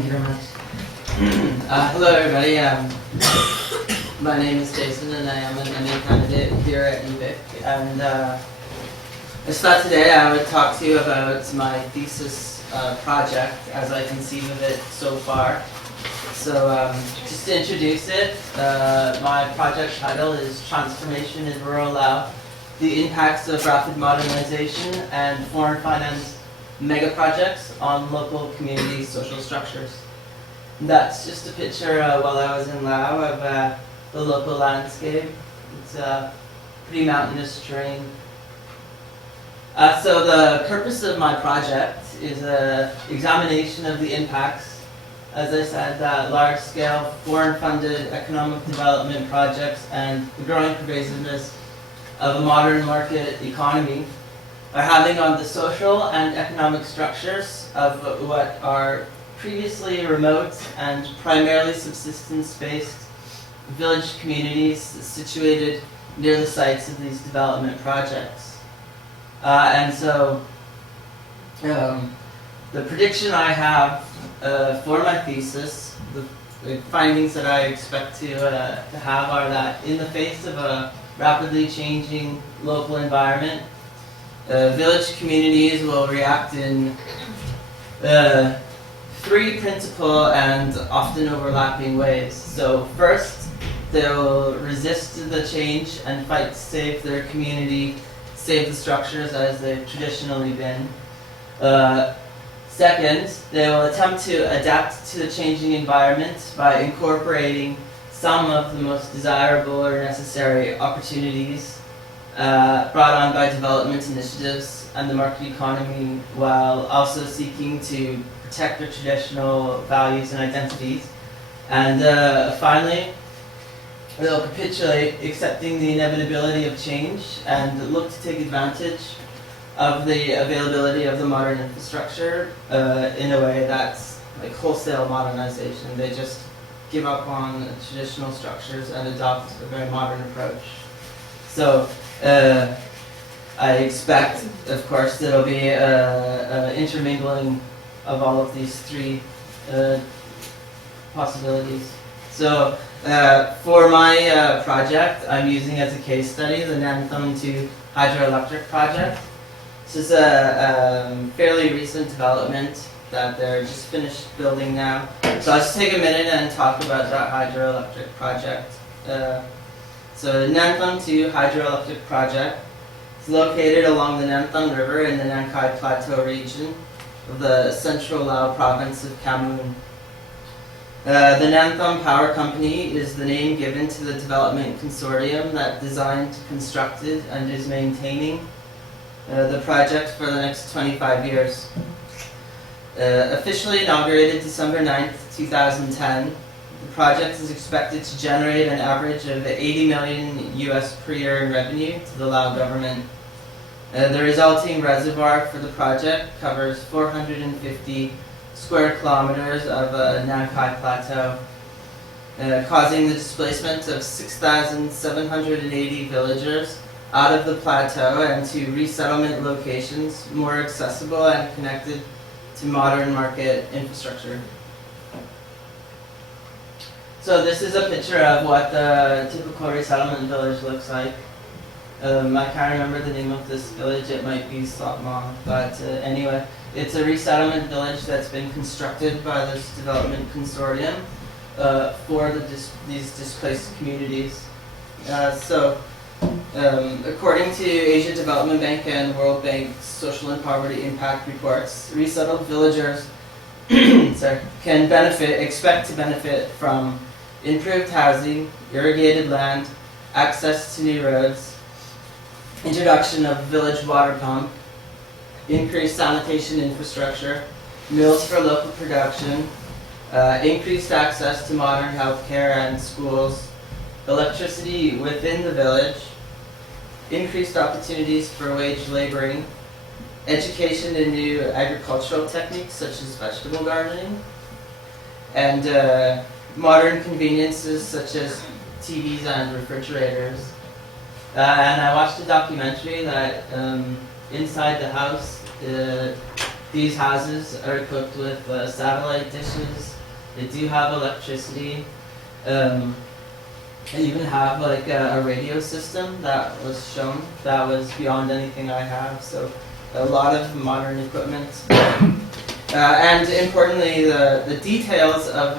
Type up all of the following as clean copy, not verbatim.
Thank you very much. Hello, everybody. My name is Jason, and I am an MA candidate here at UVic. And I thought today I would talk to you about my thesis project as I conceive of it so far. So just to introduce it, my project title is Transformation in Rural Laos, the Impacts of Rapid Modernization and Foreign Finance Mega Projects on Local Community Social Structures. And that's just a picture while I was in Laos of the local landscape. It's pretty mountainous terrain. So the purpose of my project is an examination of the impacts, as I said, that large-scale foreign-funded economic development projects and the growing pervasiveness of a modern market economy are having on the social and economic structures of what are previously remote and primarily subsistence-based village communities situated near the sites of these development projects. And so the prediction I have for my thesis, the findings that I expect to have are that in the face of a rapidly changing local environment, village communities will react in three principal and often overlapping ways. So first, they'll resist the change and fight to save their community, save the structures as they've traditionally been. Second, they will attempt to adapt to the changing environment by incorporating some of the most desirable or necessary opportunities brought on by development initiatives and the market economy, while also seeking to protect their traditional values and identities. And finally, they'll capitulate, accepting the inevitability of change, and look to take advantage of the availability of the modern infrastructure in a way that's like wholesale modernization. They just give up on traditional structures and adopt a very modern approach. So I expect, of course, there'll be intermingling of all of these three possibilities. So for my project, I'm using as a case study the Nantham 2 hydroelectric project. This is a fairly recent development that they're just finished building now. So I'll just take a minute and talk about that hydroelectric project. So the Nantham 2 hydroelectric project is located along the Nantham River in the Nankai Plateau region of the central Lao province of Cameroon. The Nantham Power Company is the name given to the development consortium that designed, constructed, and is maintaining the project for the next 25 years. Officially inaugurated December 9th, 2010, the project is expected to generate an average of $80 million US per year in revenue to the Lao government. The resulting reservoir for the project covers 450 square kilometers of Nankai Plateau, causing the displacement of 6,780 villagers out of the plateau and to resettlement locations more accessible and connected to modern market infrastructure. So this is a picture of what the typical resettlement village looks like. I can't remember the name of this village, it might be Slotma, but anyway, it's a resettlement village that's been constructed by this development consortium for these displaced communities. According to Asia Development Bank and World Bank's Social and Poverty Impact reports, resettled villagers can expect to benefit from improved housing, irrigated land, access to new roads, introduction of village water pump, increased sanitation infrastructure, mills for local production, increased access to modern healthcare and schools, electricity within the village, increased opportunities for wage laboring, education in new agricultural techniques such as vegetable gardening, and modern conveniences such as TVs and refrigerators. And I watched a documentary that inside the house These houses are equipped with satellite dishes. They do have electricity. They even have like a radio system that was shown that was beyond anything I have. So a lot of modern equipment. And importantly, the details of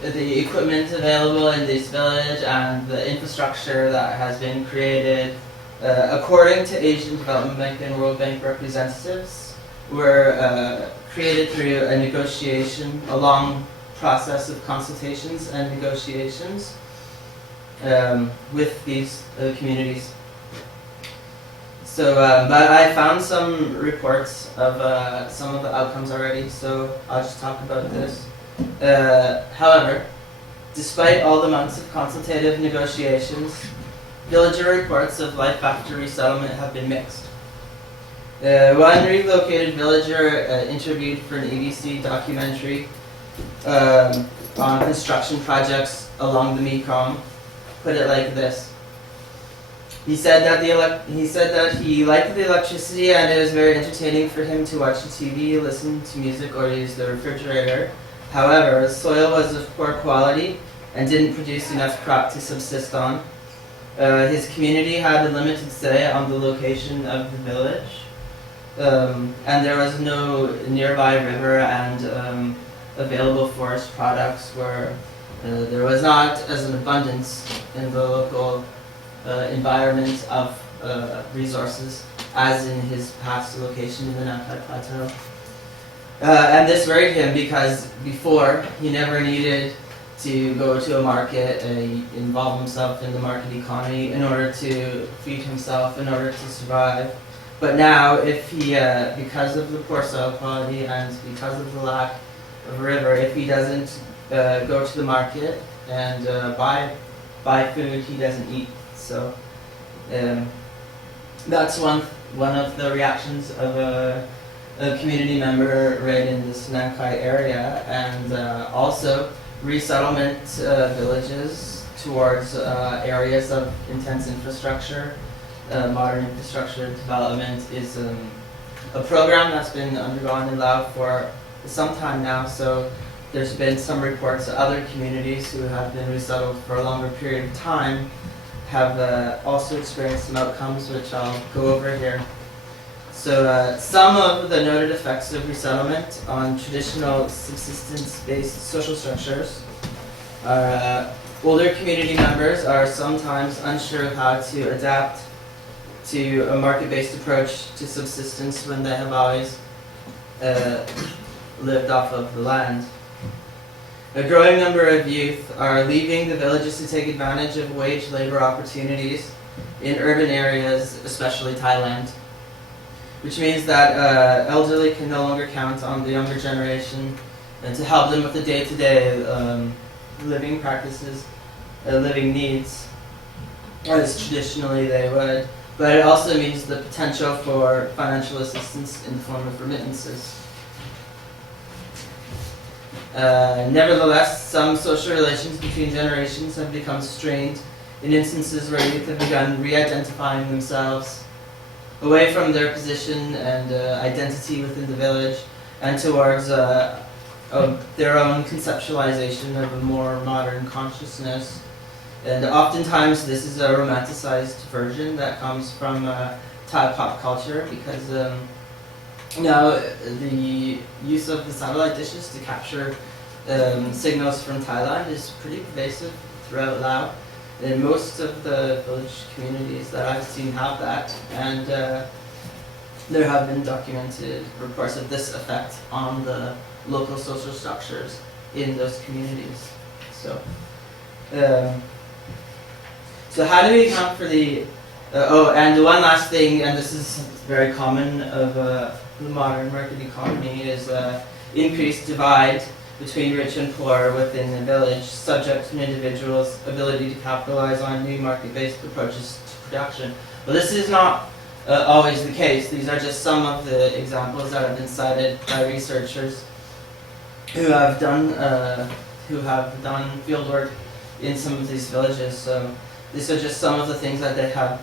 the equipment available in this village and the infrastructure that has been created, according to Asian Development Bank and World Bank representatives, were created through a negotiation, a long process of consultations and negotiations with these communities. So, but I found some reports of some of the outcomes already, so I'll just talk about this. However, despite all the months of consultative negotiations, villager reports of life after resettlement have been mixed. One relocated villager interviewed for an ABC documentary on construction projects along the Mekong put it like this. He said that he liked the electricity and it was very entertaining for him to watch the TV, listen to music, or use the refrigerator. However, the soil was of poor quality and didn't produce enough crop to subsist on. His community had a limited say on the location of the village, and there was no nearby river and available forest products where there was not as an abundance in the local environment of resources as in his past location in the Nampai Plateau. And this worried him because before he never needed to go to a market, involve himself in the market economy in order to feed himself, in order to survive. But now, if he, because of the poor soil quality and because of the lack of a river, if he doesn't go to the market and buy food, he doesn't eat. So that's one of the reactions of a community member right in this Nankai area, and also resettlement villages towards areas of intense infrastructure. Modern infrastructure development is a program that's been undergone in Laos for some time now, so there's been some reports that other communities who have been resettled for a longer period of time have also experienced some outcomes, which I'll go over here. So some of the noted effects of resettlement on traditional subsistence-based social structures are older community members are sometimes unsure of how to adapt to a market-based approach to subsistence when they have always lived off of the land. A growing number of youth are leaving the villages to take advantage of wage labor opportunities in urban areas, especially Thailand, which means that elderly can no longer count on the younger generation and to help them with the day-to-day living practices, living needs, as traditionally they would. But it also means the potential for financial assistance in the form of remittances. Nevertheless, some social relations between generations have become strained in instances where youth have begun re-identifying themselves away from their position and identity within the village and towards their own conceptualization of a more modern consciousness. And oftentimes this is a romanticized version that comes from Thai pop culture because now the use of the satellite dishes to capture signals from Thailand is pretty pervasive throughout Laos. And most of the village communities that I've seen have that, and there have been documented reports of this effect on the local social structures in those communities. So how do we account for the, and one last thing, and this is very common of the modern market economy, is increased divide between rich and poor within the village, subject to an individual's ability to capitalize on new market-based approaches to production. Well, this is not always the case. These are just some of the examples that have been cited by researchers who have done fieldwork in some of these villages. So these are just some of the things that they have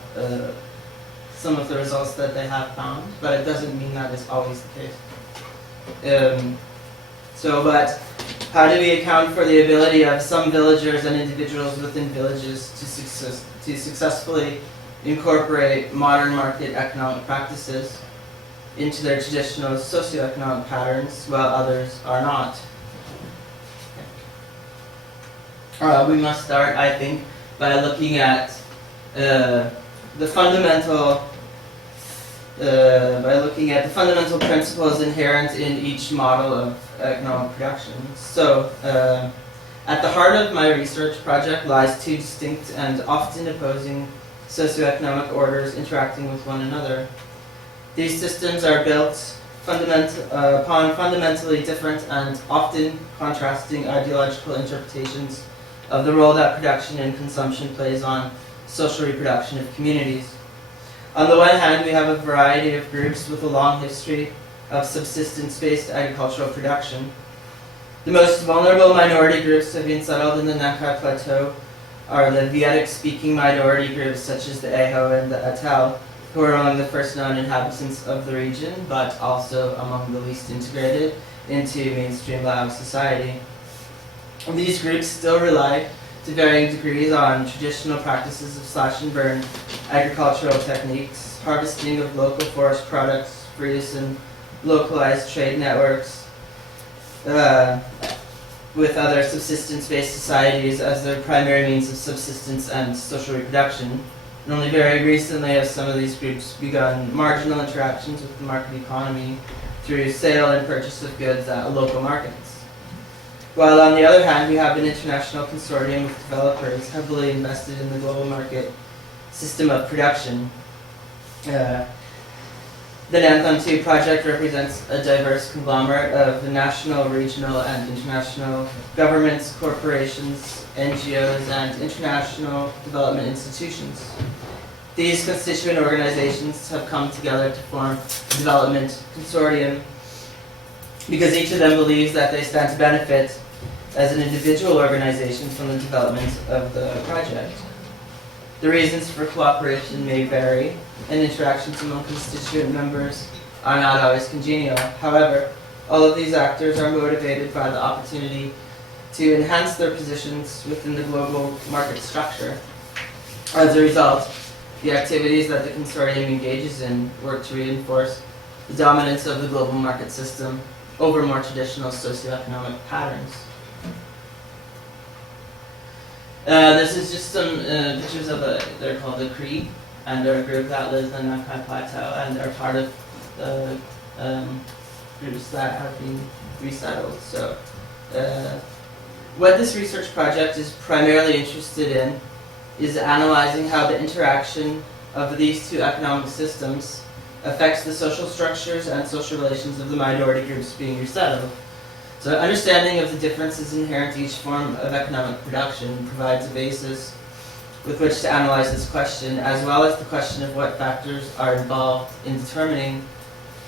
some of the results that they have found, but it doesn't mean that is always the case. But how do we account for the ability of some villagers and individuals within villages to successfully incorporate modern market economic practices into their traditional socioeconomic patterns while others are not? We must start, I think, by looking at the fundamental principles inherent in each model of economic production. So, at the heart of my research project lies two distinct and often opposing socioeconomic orders interacting with one another. These systems are built upon fundamentally different and often contrasting ideological interpretations of the role that production and consumption plays on social reproduction of communities. On the one hand, we have a variety of groups with a long history of subsistence-based agricultural production. The most vulnerable minority groups have been settled in the Nankai Plateau are the Vedic-speaking minority groups such as the Aho and the Atal, who are among the first known inhabitants of the region, but also among the least integrated into mainstream Lao society. These groups still rely to varying degrees on traditional practices of slash and burn agricultural techniques, harvesting of local forest products, fruits, and localized trade networks with other subsistence-based societies as their primary means of subsistence and social reproduction. And only very recently have some of these groups begun marginal interactions with the market economy through sale and purchase of goods at local markets. While on the other hand, we have an international consortium of developers heavily invested in the global market system of production. The Nantham 2 project represents a diverse conglomerate of national, regional, and international governments, corporations, NGOs, and international development institutions. These constituent organizations have come together to form a development consortium because each of them believes that they stand to benefit as an individual organization from the development of the project. The reasons for cooperation may vary, and interactions among constituent members are not always congenial. However, all of these actors are motivated by the opportunity to enhance their positions within the global market structure. As a result, the activities that the consortium engages in work to reinforce the dominance of the global market system over more traditional socioeconomic patterns. This is just some pictures of they're called the Cree, and they're a group that lives in the Nankai Plateau, and they're part of the groups that have been resettled. So, what this research project is primarily interested in is analyzing how the interaction of these two economic systems affects the social structures and social relations of the minority groups being resettled. So understanding of the differences inherent to each form of economic production provides a basis with which to analyze this question, as well as the question of what factors are involved in determining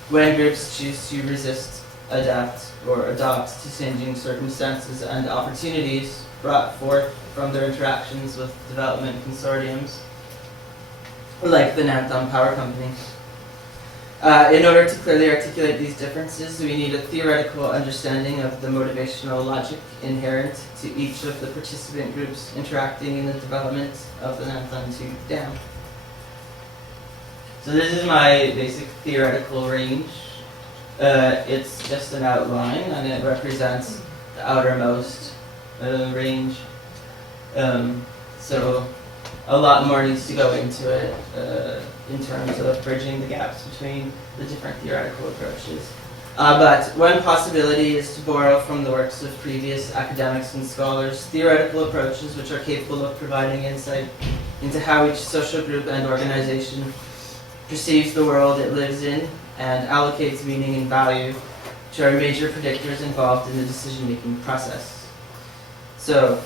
when groups choose to resist, adapt, or adopt to changing circumstances and opportunities brought forth from their interactions with development consortiums, like the Nantham Power Company. In order to clearly articulate these differences, we need a theoretical understanding of the motivational logic inherent to each of the participant groups interacting in the development of the Nantham 2 Dam. So this is my basic theoretical range. It's just an outline, and it represents the outermost range. So a lot more needs to go into it in terms of bridging the gaps between the different theoretical approaches. But one possibility is to borrow from the works of previous academics and scholars theoretical approaches which are capable of providing insight into how each social group and organization perceives the world it lives in and allocates meaning and value, which are major predictors involved in the decision-making process. So,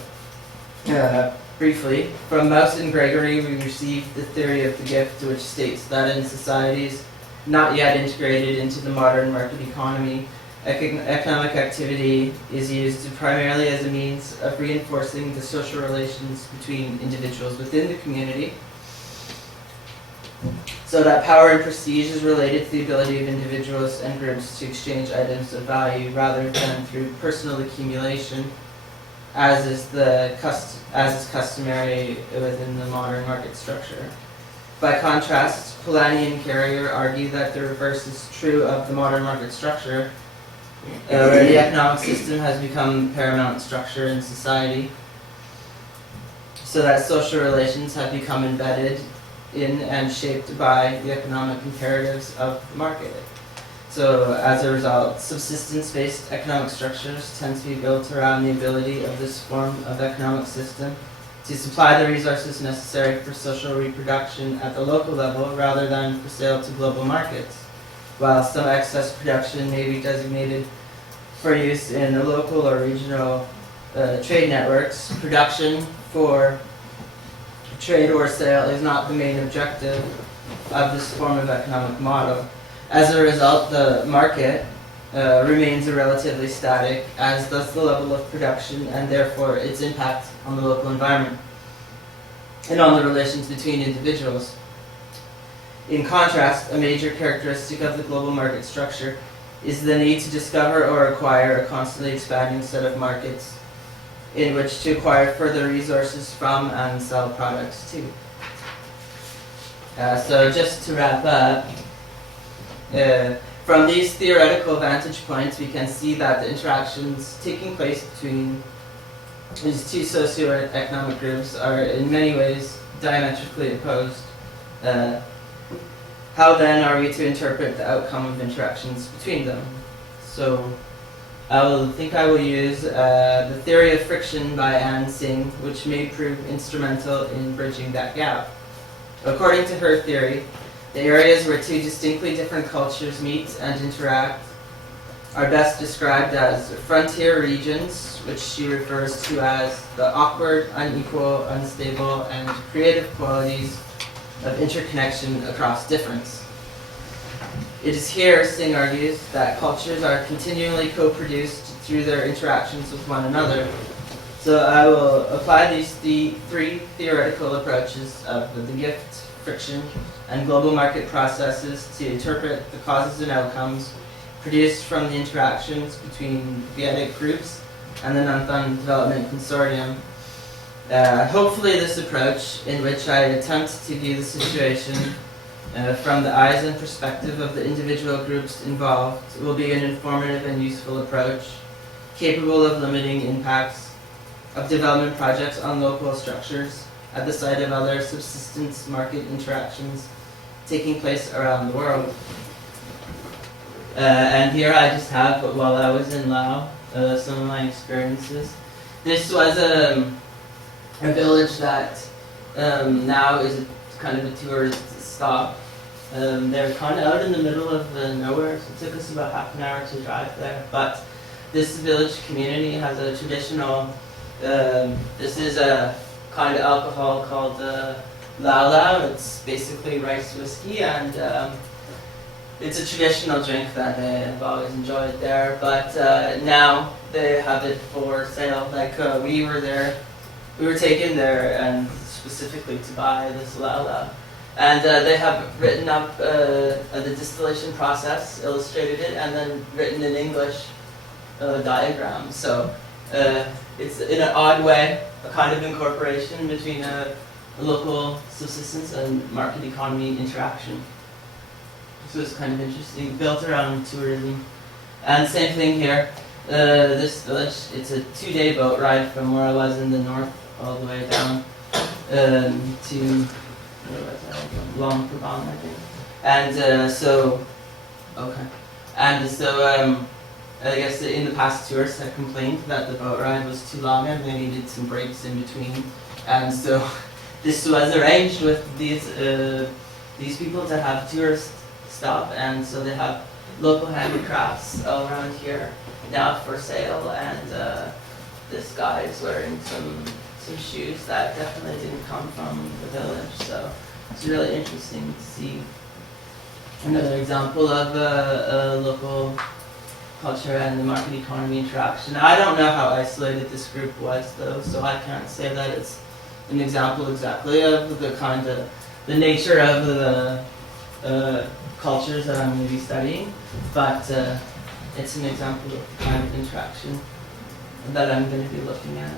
briefly, from Mouse and Gregory, we received the theory of the gift, which states that in societies not yet integrated into the modern market economy, economic activity is used primarily as a means of reinforcing the social relations between individuals within the community. So So that power and prestige is related to the ability of individuals and groups to exchange items of value rather than through personal accumulation, as is customary within the modern market structure. By contrast, Polanyi and Carrier argue that the reverse is true of the modern market structure, where the economic system has become paramount structure in society, so that social relations have become embedded in and shaped by the economic imperatives of the market. So as a result, subsistence-based economic structures tend to be built around the ability of this form of economic system to supply the resources necessary for social reproduction at the local level rather than for sale to global markets. While some excess production may be designated for use in the local or regional trade networks, production for trade or sale is not the main objective of this form of economic model. As a result, the market remains relatively static, as does the level of production and therefore its impact on the local environment and on the relations between individuals. In contrast, a major characteristic of the global market structure is the need to discover or acquire a constantly expanding set of markets in which to acquire further resources from and sell products to. So just to wrap up, from these theoretical vantage points, we can see that the interactions taking place between these two socioeconomic groups are in many ways diametrically opposed. How then are we to interpret the outcome of interactions between them? So I will use the theory of friction by Anne Singh, which may prove instrumental in bridging that gap. According to her theory, the areas where two distinctly different cultures meet and interact are best described as frontier regions, which she refers to as the awkward, unequal, unstable, and creative qualities of interconnection across difference. It is here, Singh argues, that cultures are continually co-produced through their interactions with one another. So I will apply these three theoretical approaches of the gift, friction, and global market processes to interpret the causes and outcomes produced from the interactions between Vietnamese groups and the Nantan Development Consortium. Hopefully this approach, in which I attempt to view the situation from the eyes and perspective of the individual groups involved, will be an informative and useful approach, capable of limiting impacts of development projects on local structures at the site of other subsistence market interactions taking place around the world. And here I just have, while I was in Laos, some of my experiences. This was a village that now is kind of a tourist stop. They're kind of out in the middle of nowhere, so it took us about half an hour to drive there. But this village community has a traditional, this is a kind of alcohol called Lao Lao. It's basically rice whiskey, and it's a traditional drink that they have always enjoyed there. But now they have it for sale. Like we were taken there and specifically to buy this Lao Lao. And they have written up the distillation process, illustrated it, and then written in English diagrams. So it's in an odd way a kind of incorporation between a local subsistence and market economy interaction. So it's kind of interesting, built around tourism. And same thing here. This village, it's a 2-day boat ride from where I was in the north all the way down to Long Prabang, I think. And so I guess in the past tourists had complained that the boat ride was too long and they needed some breaks in between. And so this was arranged with these people to have tourists stop, and so they have local handicrafts all around here now for sale. And this guy is wearing some shoes that definitely didn't come from the village. So it's really interesting to see another example of a local culture and the market economy interaction. I don't know how isolated this group was though, so I can't say that it's an example exactly of the kind of the nature of the cultures that I'm going to be studying, but it's an example of the kind of interaction that I'm going to be looking at.